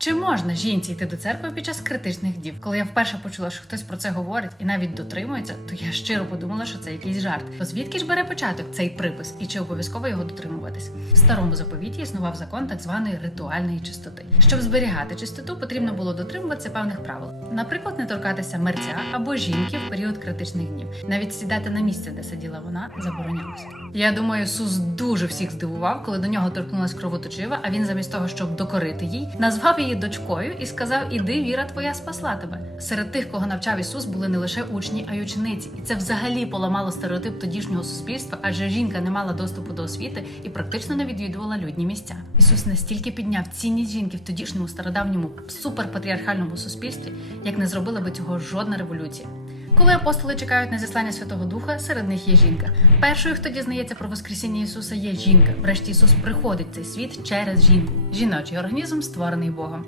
Чи можна жінці йти до церкви під час критичних дів? Коли я вперше почула, що хтось про це говорить і навіть дотримується, то я щиро подумала, що це якийсь жарт. То звідки ж бере початок цей припис і чи обов'язково його дотримуватись? В старому заповіті існував закон так званої ритуальної чистоти. Щоб зберігати чистоту, потрібно було дотримуватися певних правил. Наприклад, не торкатися мерця або жінки в період критичних днів. Навіть сідати на місце, де сиділа вона, заборонялося. Я думаю, Сус дуже всіх здивував, коли до нього торкнулась кровоточива, а він замість того, щоб докорити їй, назвав її дочкою і сказав: Іди, віра твоя спасла тебе. Серед тих, кого навчав Ісус, були не лише учні, а й учениці, і це взагалі поламало стереотип тодішнього суспільства, адже жінка не мала доступу до освіти і практично не відвідувала людні місця. Ісус настільки підняв цінність жінки в тодішньому стародавньому суперпатріархальному суспільстві, як не зробила би цього жодна революція. Коли апостоли чекають на зіслання Святого Духа, серед них є жінка. Першою, хто дізнається про Воскресіння Ісуса, є жінка. Врешті Ісус приходить в цей світ через жінку. Жіночий організм створений Богом.